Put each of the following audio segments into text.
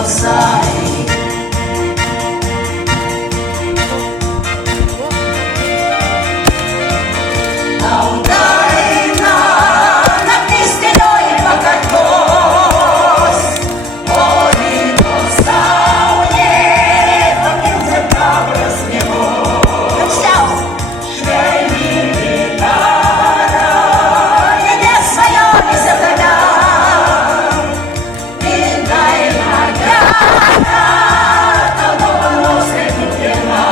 bonsai. Tau daina naktis tyloj pakartos, o ryto saulė pakinta pravras miegos. Švelni gitara, didės svajonėse tave, ir daina gera, tau dovanos kiekviena.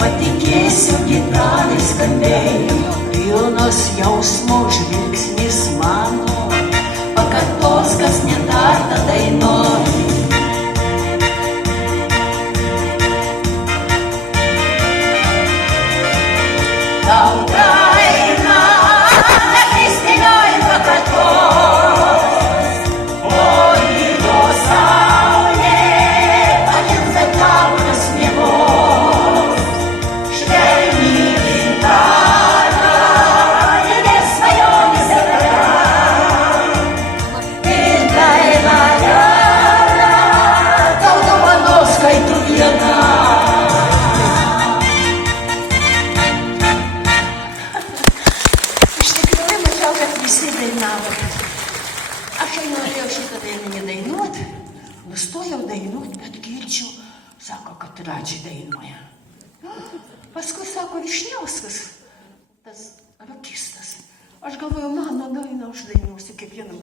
Patikėsiu gitarai skambėjo, pilnos jausmo žvilgsnis mano, pakartos, kas netarta dainoj. Tau daina naktis tyloj pakartos, o ryto saulė pakinta pravras miegos. Švelni gitara, didės svajonėse tave, ir daina gera, tau dovanos kai tu viena. Iš tikrųjų, mačiau, kad visi dainavo. Aš jau norėjau šitą dainą nedainuot, nustojau dainuot, bet girdžiu, sako, kad Radži dainuoja. Paskui sako Višniauskas, tas rokistas. Aš galvoju, mano dainą aš dainuosiu kiekvienam